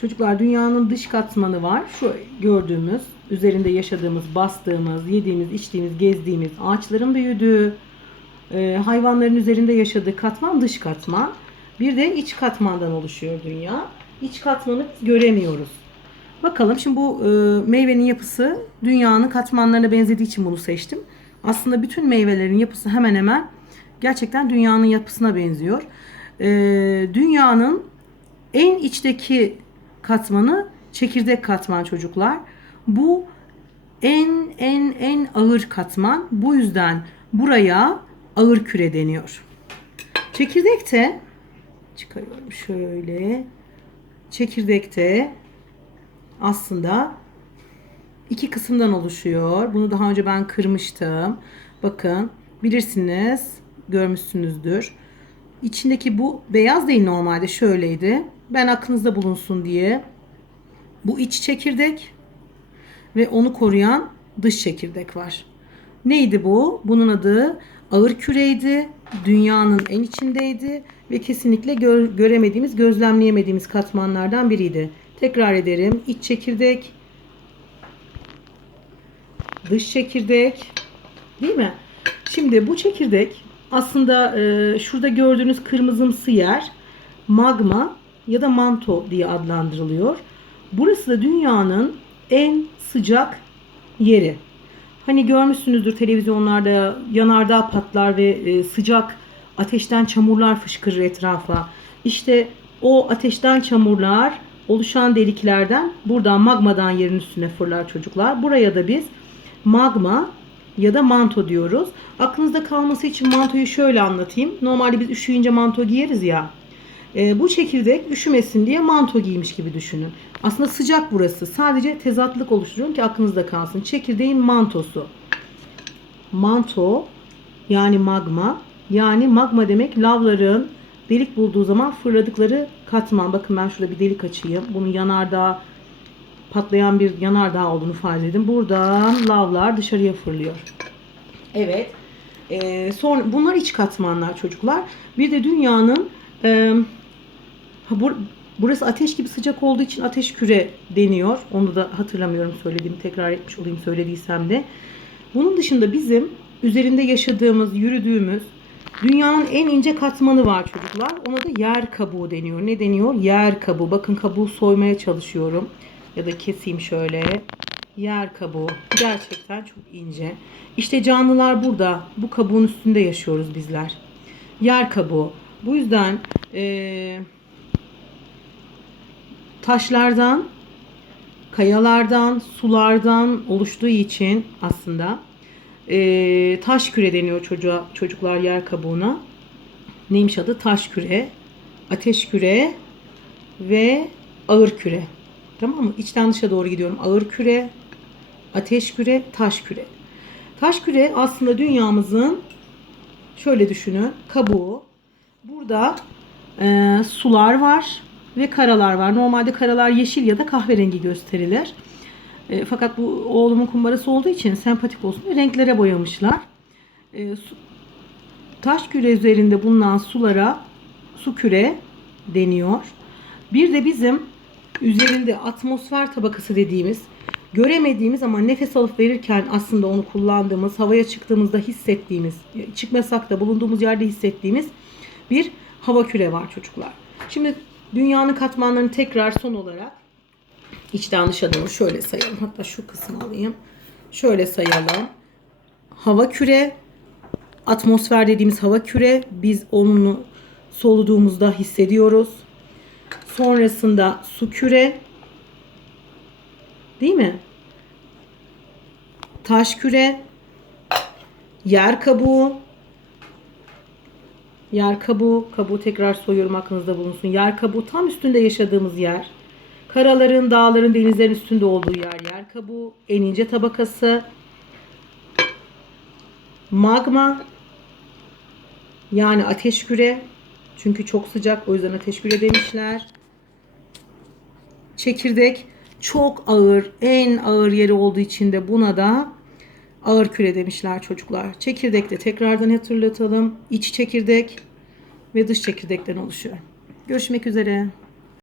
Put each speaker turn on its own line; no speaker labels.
Çocuklar dünyanın dış katmanı var. Şu gördüğümüz, üzerinde yaşadığımız, bastığımız, yediğimiz, içtiğimiz, gezdiğimiz, ağaçların büyüdüğü, e, hayvanların üzerinde yaşadığı katman dış katman. Bir de iç katmandan oluşuyor dünya. İç katmanı göremiyoruz. Bakalım şimdi bu e, meyvenin yapısı dünyanın katmanlarına benzediği için bunu seçtim. Aslında bütün meyvelerin yapısı hemen hemen gerçekten dünyanın yapısına benziyor. E, dünyanın en içteki katmanı çekirdek katman çocuklar. Bu en en en ağır katman. Bu yüzden buraya ağır küre deniyor. Çekirdekte çıkarıyorum şöyle. Çekirdekte aslında iki kısımdan oluşuyor. Bunu daha önce ben kırmıştım. Bakın bilirsiniz, görmüşsünüzdür. İçindeki bu beyaz değil normalde şöyleydi. Ben aklınızda bulunsun diye. Bu iç çekirdek ve onu koruyan dış çekirdek var. Neydi bu? Bunun adı ağır küreydi. Dünyanın en içindeydi ve kesinlikle gö- göremediğimiz, gözlemleyemediğimiz katmanlardan biriydi. Tekrar ederim. İç çekirdek, dış çekirdek, değil mi? Şimdi bu çekirdek aslında e, şurada gördüğünüz kırmızımsı yer magma ya da manto diye adlandırılıyor. Burası da dünyanın en sıcak yeri. Hani görmüşsünüzdür televizyonlarda yanardağ patlar ve e, sıcak ateşten çamurlar fışkırır etrafa. İşte o ateşten çamurlar oluşan deliklerden buradan magmadan yerin üstüne fırlar çocuklar. Buraya da biz magma ya da manto diyoruz. Aklınızda kalması için mantoyu şöyle anlatayım. Normalde biz üşüyünce manto giyeriz ya. E, bu çekirdek üşümesin diye manto giymiş gibi düşünün. Aslında sıcak burası. Sadece tezatlık oluşturuyorum ki aklınızda kalsın. Çekirdeğin mantosu. Manto yani magma. Yani magma demek lavların delik bulduğu zaman fırladıkları katman. Bakın ben şurada bir delik açayım. Bunun yanardağ patlayan bir yanardağ olduğunu farz edin. Buradan lavlar dışarıya fırlıyor. Evet. Ee, sonra bunlar iç katmanlar çocuklar. Bir de dünyanın e, ha, bur- burası ateş gibi sıcak olduğu için ateş küre deniyor. Onu da hatırlamıyorum söylediğimi tekrar etmiş olayım söylediysem de. Bunun dışında bizim üzerinde yaşadığımız, yürüdüğümüz dünyanın en ince katmanı var çocuklar. Ona da yer kabuğu deniyor. Ne deniyor? Yer kabuğu. Bakın kabuğu soymaya çalışıyorum. Ya da keseyim şöyle. Yer kabuğu. Gerçekten çok ince. İşte canlılar burada. Bu kabuğun üstünde yaşıyoruz bizler. Yer kabuğu. Bu yüzden eee, taşlardan, kayalardan, sulardan oluştuğu için aslında eee, taş küre deniyor çocuğa, çocuklar yer kabuğuna. Neymiş adı? Taş küre, ateş küre ve ağır küre. Tamam mı? İçten dışa doğru gidiyorum. Ağır küre, ateş küre, taş küre. Taş küre aslında dünyamızın şöyle düşünün kabuğu. Burada e, sular var ve karalar var. Normalde karalar yeşil ya da kahverengi gösterilir. E, fakat bu oğlumun kumbarası olduğu için sempatik olsun diye renklere boyamışlar. E, su- taş küre üzerinde bulunan sulara su küre deniyor. Bir de bizim üzerinde atmosfer tabakası dediğimiz göremediğimiz ama nefes alıp verirken aslında onu kullandığımız, havaya çıktığımızda hissettiğimiz, çıkmasak da bulunduğumuz yerde hissettiğimiz bir hava küre var çocuklar. Şimdi dünyanın katmanlarını tekrar son olarak içten dışa doğru şöyle sayalım. Hatta şu kısmı alayım. Şöyle sayalım. Hava küre, atmosfer dediğimiz hava küre. Biz onu soluduğumuzda hissediyoruz. Sonrasında su küre. Değil mi? Taş küre. Yer kabuğu. Yer kabuğu. Kabuğu tekrar soyuyorum aklınızda bulunsun. Yer kabuğu tam üstünde yaşadığımız yer. Karaların, dağların, denizlerin üstünde olduğu yer. Yer kabuğu. En ince tabakası. Magma. Yani ateş küre. Çünkü çok sıcak o yüzden ateş küre demişler. Çekirdek çok ağır, en ağır yeri olduğu için de buna da ağır küre demişler çocuklar. Çekirdek de tekrardan hatırlatalım. İç çekirdek ve dış çekirdekten oluşuyor. Görüşmek üzere.